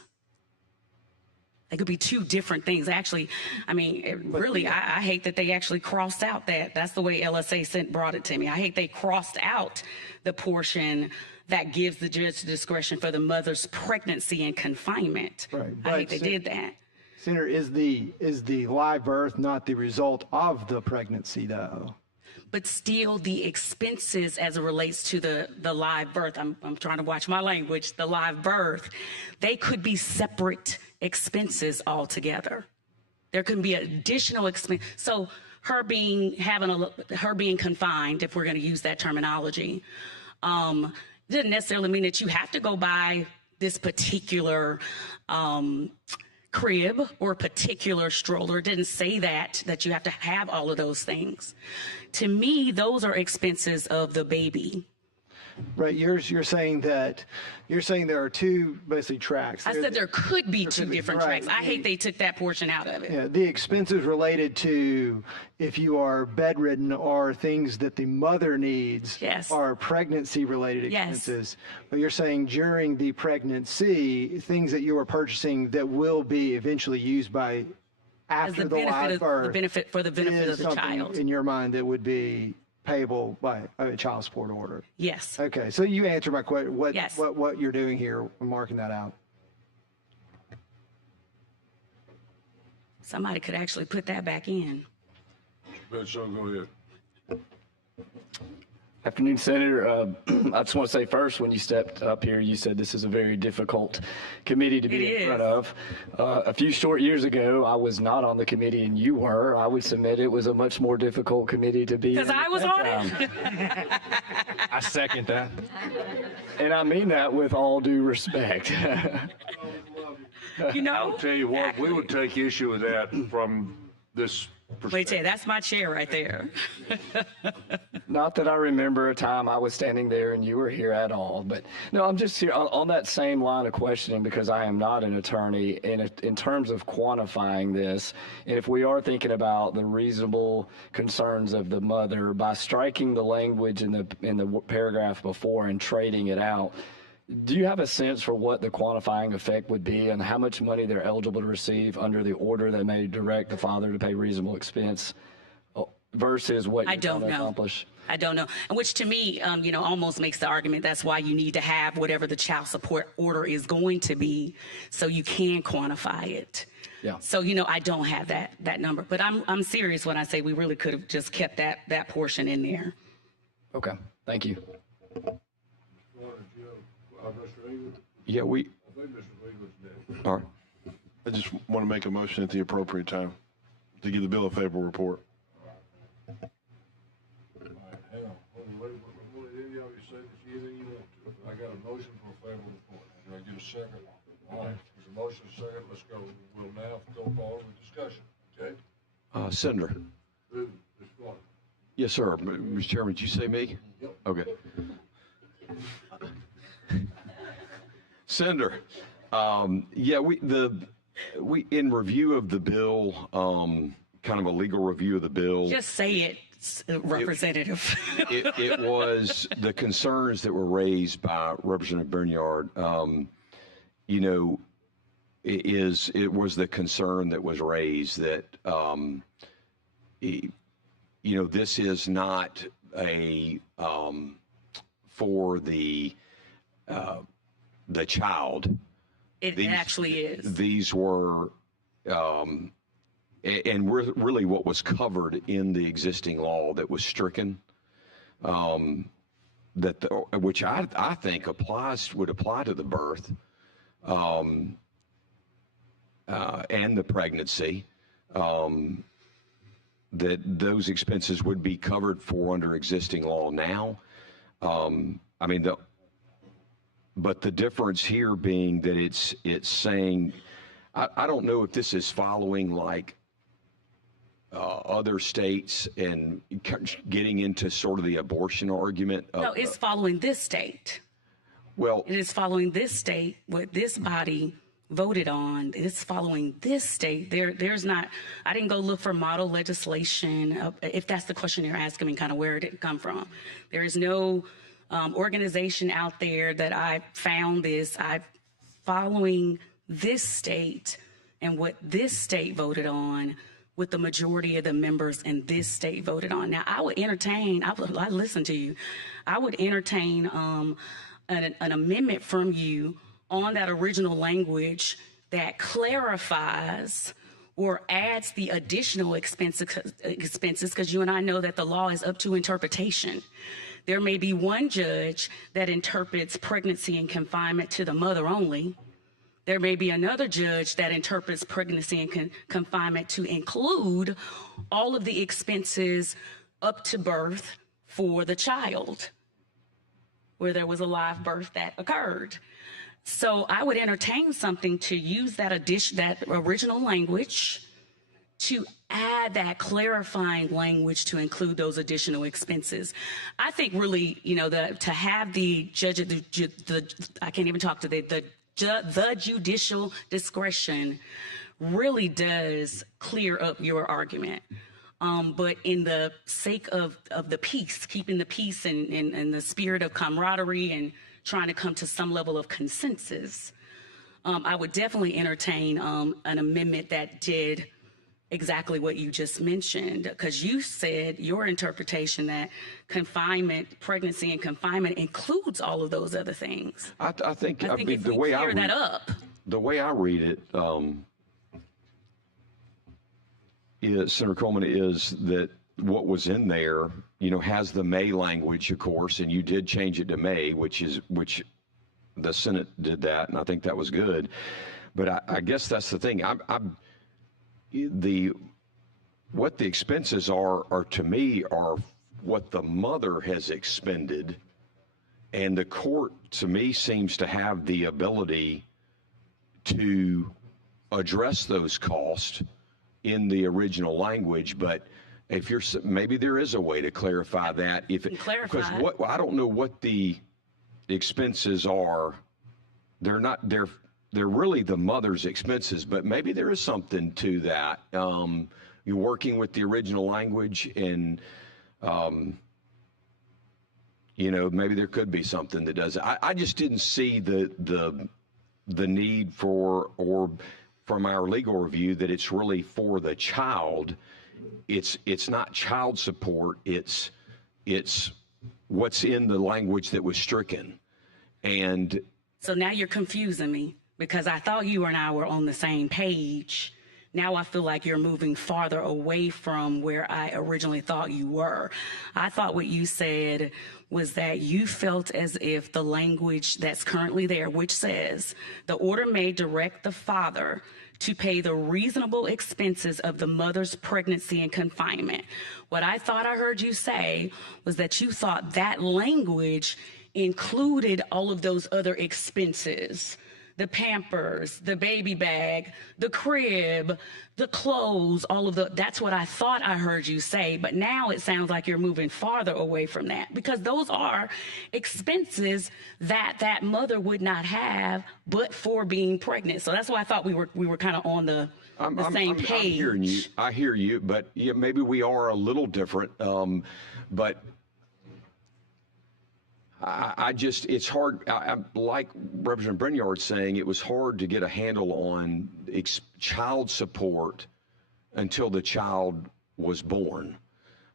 It could be two different things. Actually, I mean, really, I hate that they actually crossed out that. That's the way LSA brought it to me. I hate they crossed out the portion that gives the judge discretion for the mother's pregnancy and confinement. Right. I hate they did that. Senator, is the live birth not the result of the pregnancy, though? But still, the expenses as it relates to the live birth, I'm trying to watch my language, the live birth, they could be separate expenses altogether. There can be additional expense. So her being confined, if we're going to use that terminology, doesn't necessarily mean that you have to go buy this particular crib or particular stroller. It didn't say that you have to have all of those things. To me, those are expenses of the baby. Right. You're saying there are two basically tracks. I said there could be two different tracks. I hate they took that portion out of it. Yeah, the expenses related to if you are bedridden or things that the mother needs are pregnancy related expenses. But you're saying during the pregnancy, things that you are purchasing that will be eventually used by after the live birth, the benefit of the child. In your mind, that would be payable by a child support order. Yes. Okay, so you answered my question. What you're doing here, marking that out. Somebody could actually put that back in. So go ahead. Afternoon, Senator. I just want to say first, when you stepped up here, you said this is a very difficult committee to be in front of. A few short years ago, I was not on the committee and you were. I would submit it was a much more difficult committee to be in. Because I was on it? I second that. And I mean that with all due respect. I'll tell you what, we would take issue with that from this perspective. Wait, that's my chair right there. Not that I remember a time I was standing there and you were here at all, but no, I'm just here on that same line of questioning because I am not an attorney in terms of quantifying this. And if we are thinking about the reasonable concerns of the mother by striking the language in the paragraph before and trading it out, do you have a sense for what the quantifying effect would be and how much money they're eligible to receive under the order that may direct the father to pay reasonable expense versus what you're trying to accomplish? I don't know. Which to me, almost makes the argument that's why you need to have whatever the child support order is going to be so you can quantify it. Yeah. So, I don't have that number. But I'm serious when I say we really could have just kept that portion in there. Okay. Thank you. Yeah, we. All right. I just want to make a motion at the appropriate time to give the bill a favorable report. Hang on. Any of y'all say this anything you want to. I got a motion for a favorable report. Do I get a second? All right. There's a motion, a second. Let's go. We'll now go forward with discussion. Okay? Senator. Yes, sir. Mr. Chairman, did you say me? Yep. Okay. Senator, we in review of the bill, kind of a legal review of the bill. Just say it, Representative. It was the concerns that were raised by Representative Berniard. It was the concern that was raised that this is not a for the child. It actually is. These were, and really what was covered in the existing law that was stricken, which I think would apply to the birth and the pregnancy, that those expenses would be covered for under existing law now. But the difference here being that it's saying, I don't know if this is following like other states and getting into sort of the abortion argument. No, it's following this state. Well, it is following this state, what this body voted on. It's following this state. There's not, I didn't go look for model legislation, if that's the question you're asking me, kind of where did it come from. There is no organization out there that I found this. I'm following this state and what this state voted on, what the majority of the members in this state voted on. Now, I would entertain, I listen to you, I would entertain an amendment from you on that original language that clarifies or adds the additional expenses, because you and I know that the law is up to interpretation. There may be one judge that interprets pregnancy and confinement to the mother only. There may be another judge that interprets pregnancy and confinement to include all of the expenses up to birth for the child, where there was a live birth that occurred. So I would entertain something to use that original language to add that clarifying language to include those additional expenses. I think really, to have the judge, I can't even talk to the judicial discretion really does clear up your argument. But in the sake of the peace, keeping the peace and the spirit of camaraderie and trying to come to some level of consensus, I would definitely entertain an amendment that did exactly what you just mentioned, because you said your interpretation that pregnancy and confinement includes all of those other things. I think if the we way clear that up. The way I read it, Senator Coleman, is that what was in there, has the may language, of course, and you did change it to may, which the Senate did that, and I think that was good. But I guess that's the thing. What the expenses are to me are what the mother has expended, and the court to me seems to have the ability to address those costs in the original language. But if you're, maybe there is a way to clarify that. If it, because what, I don't know what the expenses are. They're not, they're really the mother's expenses, but maybe there is something to that. You're working with the original language and, you know, maybe there could be something that does it. I just didn't see the need for, or from our legal review, that it's really for the child. It's not child support. It's what's in the language that was stricken. And so now you're confusing me, because I thought you and I were on the same page. Now I feel like you're moving farther away from where I originally thought you were. I thought what you said was that you felt as if the language that's currently there, which says the order may direct the father to pay the reasonable expenses of the mother's pregnancy and confinement. What I thought I heard you say was that you thought that language included all of those other expenses. The Pampers, the baby bag, the crib, the clothes, all of that's what I thought I heard you say. But now it sounds like you're moving farther away from that, because those are expenses that that mother would not have but for being pregnant. So that's why I thought we were kind of on the same page. I hear you, but yeah, maybe we are a little different. But I just, it's hard. Like Representative Brinyard saying, it was hard to get a handle on child support until the child was born.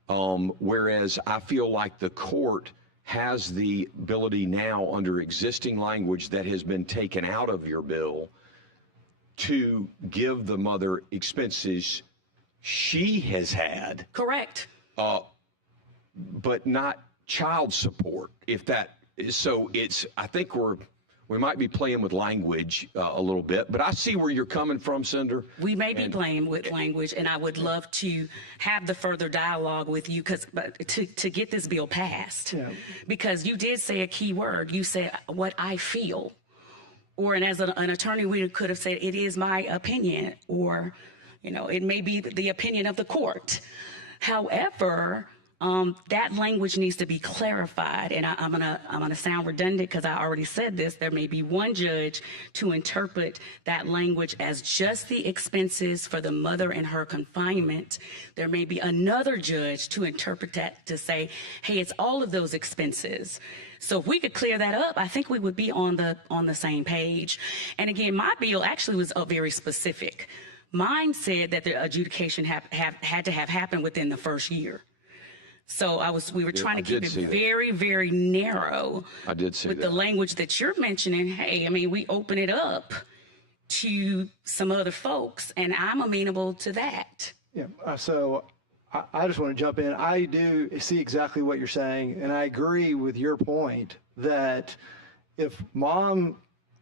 Whereas I feel like the court has the ability now, under existing language that has been taken out of your bill, to give the mother expenses she has had. Correct. But not child support, if that is. So it's, I think we might be playing with language a little bit, but I see where you're coming from, Senator. We may be playing with language, and I would love to have the further dialogue with you, but to get this bill passed. Yeah. Because you did say a key word. You said what I feel, and as an attorney, we could have said it is my opinion, or, you know, it may be the opinion of the court. However, that language needs to be clarified, and I'm gonna sound redundant because I already said this. There may be one judge to interpret that language as just the expenses for the mother and her confinement. There may be another judge to interpret that to say, hey, it's all of those expenses. So if we could clear that up, I think we would be on the same page. And again, my bill actually was very specific. Mine said that the adjudication had to have happened within the first year. So we were trying to keep it very, very narrow. I did see with the language that you're mentioning. Hey, I mean, we open it up to some other folks, and I'm amenable to that. Yeah. So I just want to jump in. I do see exactly what you're saying, and I agree with your point that if mom.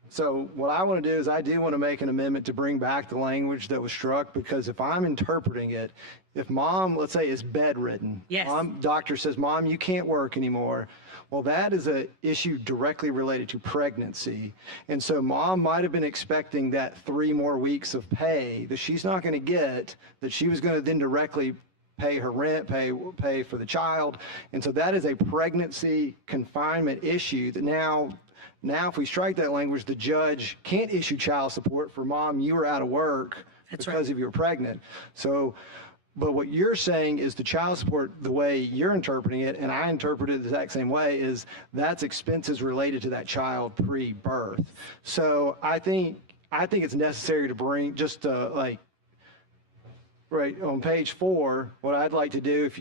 So what I want to do is I do want to make an amendment to bring back the language that was struck, because if I'm interpreting it, if mom, let's say, is bedridden, yes. Doctor says, Mom, you can't work anymore. Well, that is an issue directly related to pregnancy. And so mom might have been expecting that 3 more weeks of pay that she's not going to get, that she was going to then directly pay her rent, pay for the child. And so that is a pregnancy confinement issue that now if we strike that language, the judge can't issue child support for mom, you were out of work because of you're pregnant. So, but what you're saying is the child support, the way you're interpreting it, and I interpret it the exact same way, is that's expenses related to that child pre-birth. So I think it's necessary to bring right on page 4, what I'd like to do,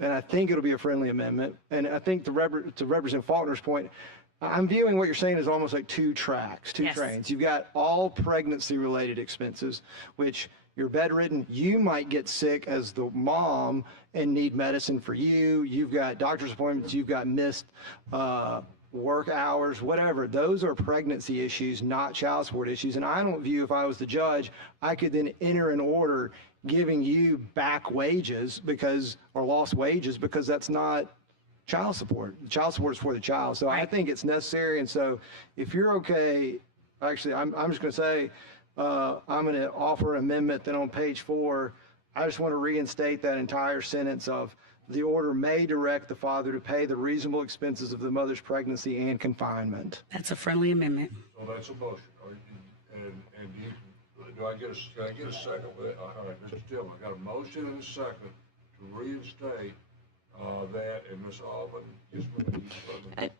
and I think it'll be a friendly amendment, and I think to Representative Faulkner's point, I'm viewing what you're saying as almost like 2 tracks, 2 trains. You've got all pregnancy-related expenses, which you're bedridden, you might get sick as the mom and need medicine for you. You've got doctor's appointments, you've got missed work hours, whatever. Those are pregnancy issues, not child support issues. And I don't view, if I was the judge, I could then enter an order giving you back wages or lost wages, because that's not child support. Child support is for the child. So I think it's necessary. And so if you're okay, actually, I'm just going to say, I'm going to offer an amendment that on page 4, I just want to reinstate that entire sentence of the order may direct the father to pay the reasonable expenses of the mother's pregnancy and confinement. That's a friendly amendment. So that's a motion. And can I get a second with it? All right, Mr. Tillman, I got a motion and a second to reinstate that, and Ms. Alban, yes, ma'am.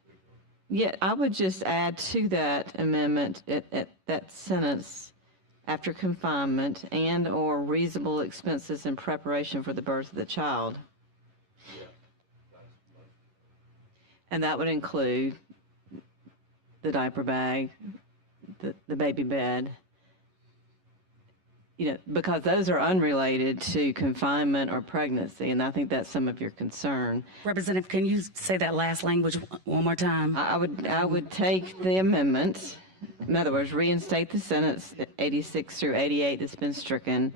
Yeah, I would just add to that amendment at that sentence, after confinement and/or reasonable expenses in preparation for the birth of the child. And that would include the diaper bag, the baby bed, because those are unrelated to confinement or pregnancy, and I think that's some of your concern. Representative, can you say that last language one more time? I would take the amendment, in other words, reinstate the sentence 86 through 88 that's been stricken,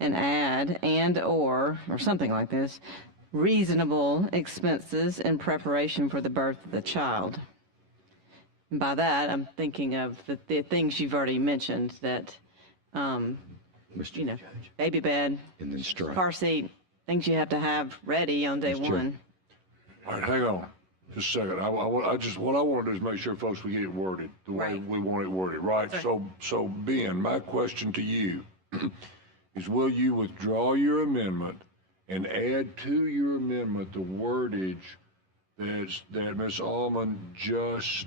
and add or something like this, reasonable expenses in preparation for the birth of the child. And by that, I'm thinking of the things you've already mentioned, that baby bed, and then car seat, things you have to have ready on day one. All right, hang on. Just a second. What I want to do is make sure, folks, we get it worded the way we want it worded, right? So Ben, my question to you is, will you withdraw your amendment and add to your amendment the wordage that Ms. Alman just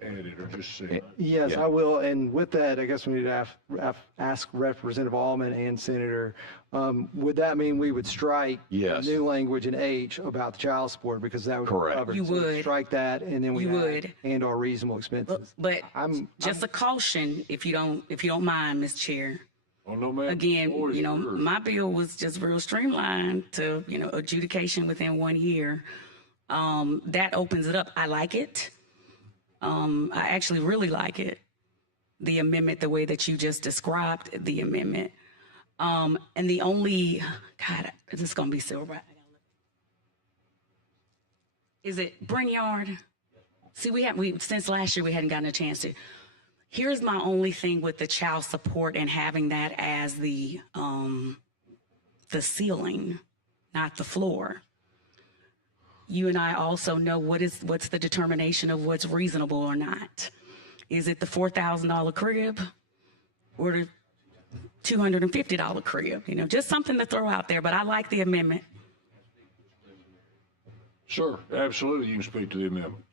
added or just said? Yes, I will. And with that, I guess we need to ask Representative Alman and Senator, would that mean we would strike new language in H about the child support, because that would cover it? You would. So strike that, and then we would. And our reasonable expenses. But just a caution, if you don't mind, Ms. Chair. Oh, no, ma'am. Again, my bill was just real streamlined to, adjudication within 1 year. That opens it up. I like it. I actually really like it. The amendment, the way that you just described the amendment. And the only, God, this is going to be so right. Is it Brynard? See, since last year, we hadn't gotten a chance to. Here's my only thing with the child support and having that as the ceiling, not the floor. You and I also know what's the determination of what's reasonable or not. Is it the $4,000 crib or the $250 crib? Just something to throw out there, but I like the amendment. Sure, absolutely, you can speak to the amendment.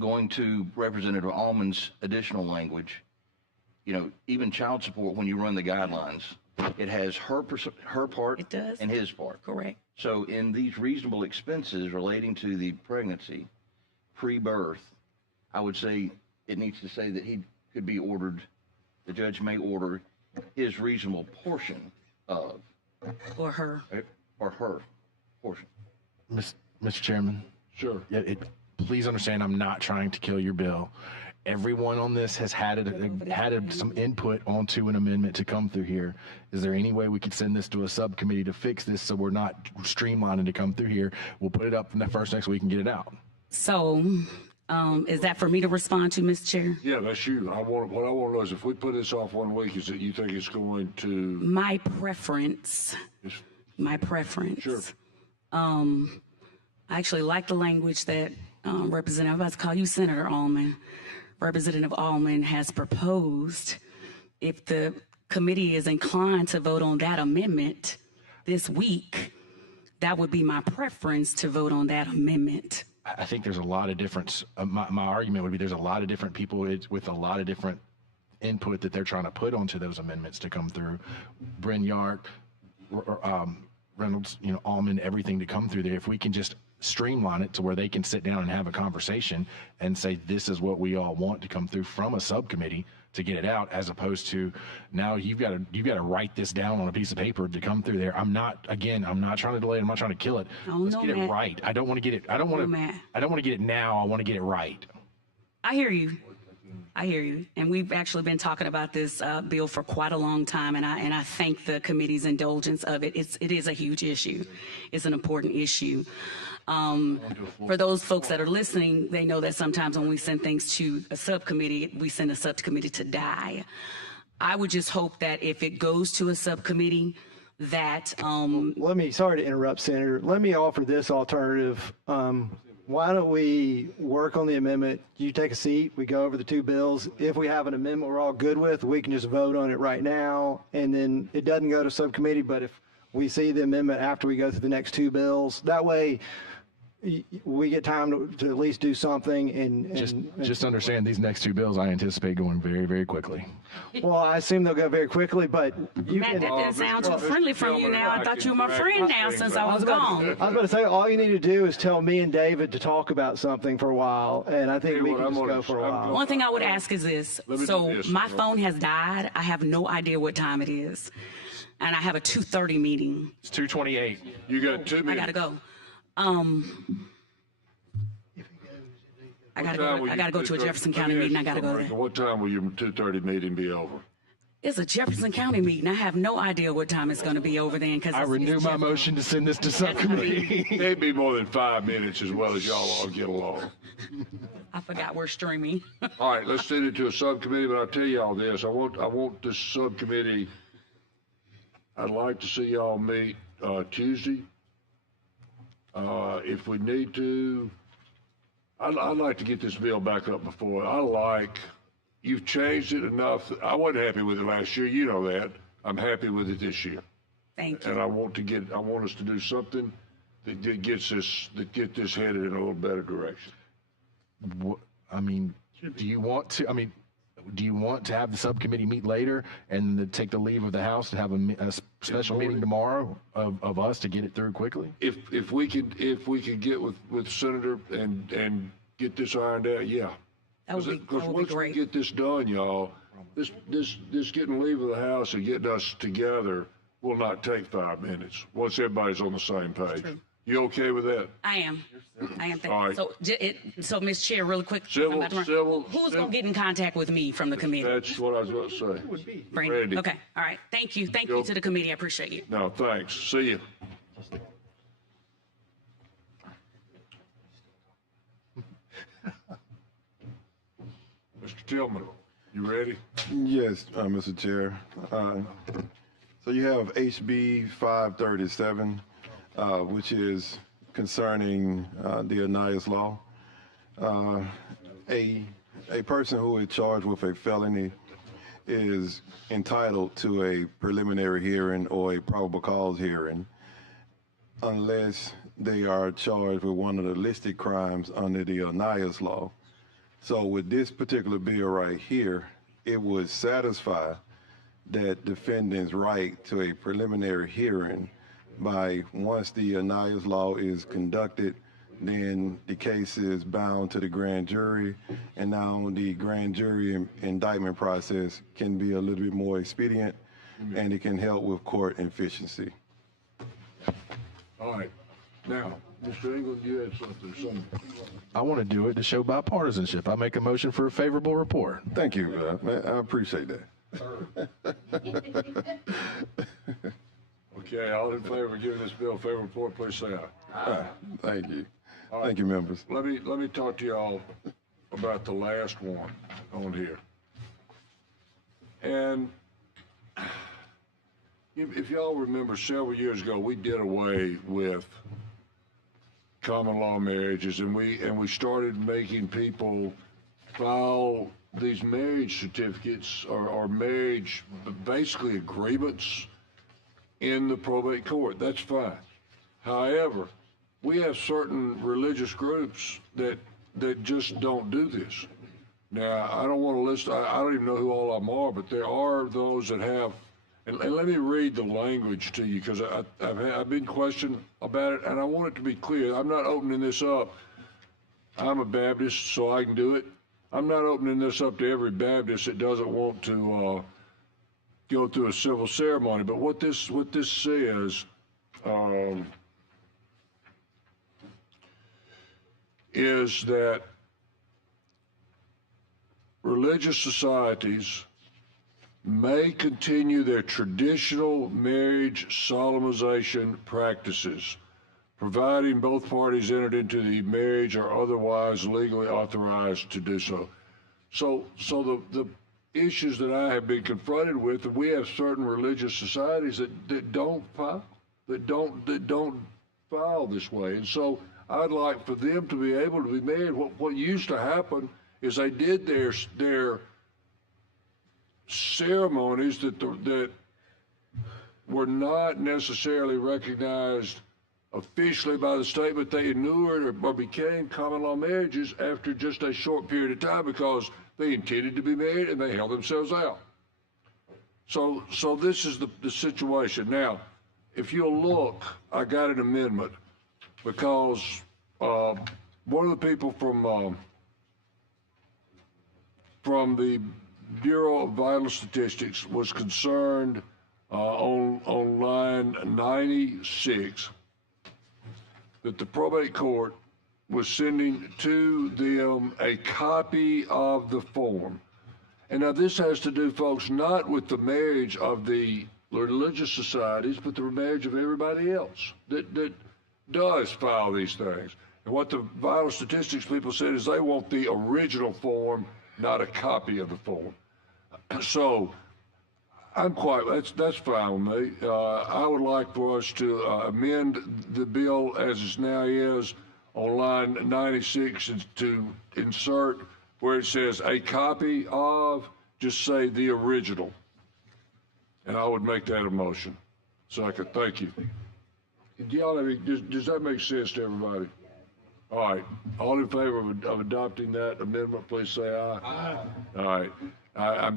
Going to Representative Alman's additional language, even child support, when you run the guidelines, it has her part and his part. Correct. So in these reasonable expenses relating to the pregnancy, pre-birth, I would say it needs to say that he could be ordered, the judge may order his reasonable portion of. Or her portion. Mr. Chairman. Sure. Please understand, I'm not trying to kill your bill. Everyone on this has had some input onto an amendment to come through here. Is there any way we could send this to a subcommittee to fix this so we're not streamlining to come through here? We'll put it up from the first next week and get it out. So, is that for me to respond to, Mr. Chair? Yeah, that's you. What I want to know is, if we put this off 1 week, is that you think it's going to? My preference. Sure. I actually like the language that Representative, I'm about to call you Senator Alman. Representative Alman has proposed. If the committee is inclined to vote on that amendment this week, that would be my preference, to vote on that amendment. I think there's a lot of difference. My argument would be there's a lot of different people with a lot of different input that they're trying to put onto those amendments to come through. Brynard, Reynolds, Alman, everything to come through there. If we can just streamline it to where they can sit down and have a conversation and say, this is what we all want to come through from a subcommittee to get it out, as opposed to now you've got to write this down on a piece of paper to come through there. I'm not trying to delay it. I'm not trying to kill it. Let's get it right. I don't want to get it. I don't want to get it now. I want to get it right. I hear you. And we've actually been talking about this bill for quite a long time, and I thank the committee's indulgence of it. It is a huge issue. It's an important issue. For those folks that are listening, they know that sometimes when we send things to a subcommittee, we send a subcommittee to die. I would just hope that if it goes to a subcommittee, that, Let me, sorry to interrupt, Senator. Let me offer this alternative. Why don't we work on the amendment? You take a seat, we go over the two bills. If we have an amendment we're all good with, we can just vote on it right now. And then it doesn't go to subcommittee, but if we see the amendment after we go through the next two bills, that way we get time to at least do something and just understand these next two bills I anticipate going very, very quickly. well, I assume they'll go very quickly, but you Matt, can. that didn't sound too friendly from you now. I thought you were my friend now since I was gone. I was about to say, all you need to do is tell me and David to talk about something for a while, and I think we can just go for a while. One thing I would ask is this. So my phone has died. I have no idea what time it is. And I have a 2:30 meeting. It's 2:28. You got 2 minutes. I gotta go. I gotta go to a Jefferson County meeting. I gotta go there. What time will your 2:30 meeting be over? It's a Jefferson County meeting. I have no idea what time it's gonna be over then. I renew my motion to send this to subcommittee. It'd be more than 5 minutes as well as y'all all get along. I forgot we're streaming. All right, let's send it to a subcommittee, but I'll tell y'all this. I want this subcommittee, I'd like to see y'all meet Tuesday. If we need to, I'd like to get this bill back up before. You've changed it enough. I wasn't happy with it last year. You know that. I'm happy with it this year. Thank you. And I want us to do something that gets this headed in a little better direction. I mean, do you want to have the subcommittee meet later and then take the leave of the House to have a special meeting tomorrow of us to get it through quickly? If we could get with Senator and get this ironed out, yeah. That would be once great. we get this done, y'all, this getting leave of the House and getting us together will not take 5 minutes once everybody's on the same page. You okay with that? I am. All right. So, Ms. Chair, really quick. Civil. Who's going to get in contact with me from the committee? That's what I was about to say. Brandy. Okay. All right. Thank you. Thank you to the committee. I appreciate you. No, thanks. See you. Mr. Tillman, you ready? Yes, Mr. Chair. So you have HB 537, which is concerning the Aniah's law. A person who is charged with a felony is entitled to a preliminary hearing or a probable cause hearing unless they are charged with one of the listed crimes under the Aniah's law. So with this particular bill right here, it would satisfy that defendant's right to a preliminary hearing by once the Aniah's law is conducted, then the case is bound to the grand jury, and now the grand jury indictment process can be a little bit more expedient, and it can help with court efficiency. All right. Now, Mr. England, you had something. I want to do it to show bipartisanship. I make a motion for a favorable report. Thank you. I appreciate that. Okay, all in favor of giving this bill a favorable report, please say aye. Thank you. All right. Thank you, members. Let me talk to y'all about the last one on here. And if y'all remember, several years ago, we did away with common law marriages, and we started making people file these marriage certificates or marriage, basically agreements in the probate court. That's fine. However, we have certain religious groups that just don't do this. Now, I don't want to list, I don't even know who all of them are, but there are those that have, and let me read the language to you, because I've been questioned about it, and I want it to be clear. I'm not opening this up. I'm a Baptist, so I can do it. I'm not opening this up to every Baptist that doesn't want to go through a civil ceremony. But what this says is that religious societies may continue their traditional marriage solemnization practices, providing both parties entered into the marriage are otherwise legally authorized to do so. So issues that I have been confronted with, and we have certain religious societies that don't file, that don't file this way. And so I'd like for them to be able to be married. What used to happen is they did their ceremonies that were not necessarily recognized officially by the state, but they inured or became common law marriages after just a short period of time because they intended to be married and they held themselves out. So this is the situation. Now, if you'll look, I got an amendment because one of the people from the Bureau of Vital Statistics was concerned on line 96 that the probate court was sending to them a copy of the form. And now this has to do, folks, not with the marriage of the religious societies, but the marriage of everybody else that does file these things. And what the vital statistics people said is they want the original form, not a copy of the form. So that's fine with me. I would like for us to amend the bill as it now is on line 96 to insert where it says a copy of, just say the original. And I would make that a motion. Second, thank you. Does that make sense to everybody? All right. All in favor of adopting that amendment, please say aye. Aye. All right.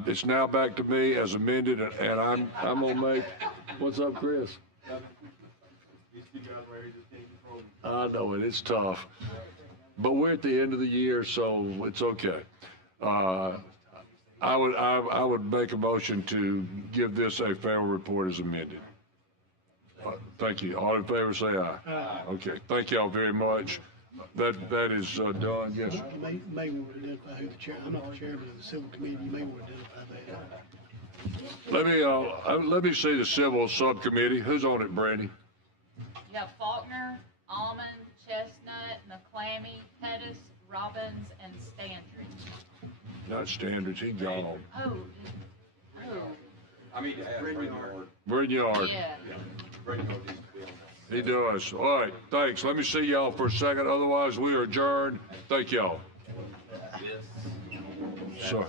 It's now back to me as amended, and I'm gonna make. What's up, Chris? I know it. It's tough, but we're at the end of the year, so it's okay. I would make a motion to give this a fair report as amended. Thank you. All in favor, say aye. Aye. Okay. Thank y'all very much. That is done. Yes. You may want to identify who the chair. I'm not the chairman of the civil committee. You may want to identify that. Let me see the civil subcommittee. Who's on it, Brandy? You have Faulkner, Almond, Chestnut, McClammy, Pettis, Robbins, and Standridge. Not Standridge. He gone. Oh. I mean, Brignyard. Brignyard. Yeah. Brignyard needs to be on that. He does. All right. Thanks. Let me see y'all for a second. Otherwise, we are adjourned. Thank y'all. Yes. So.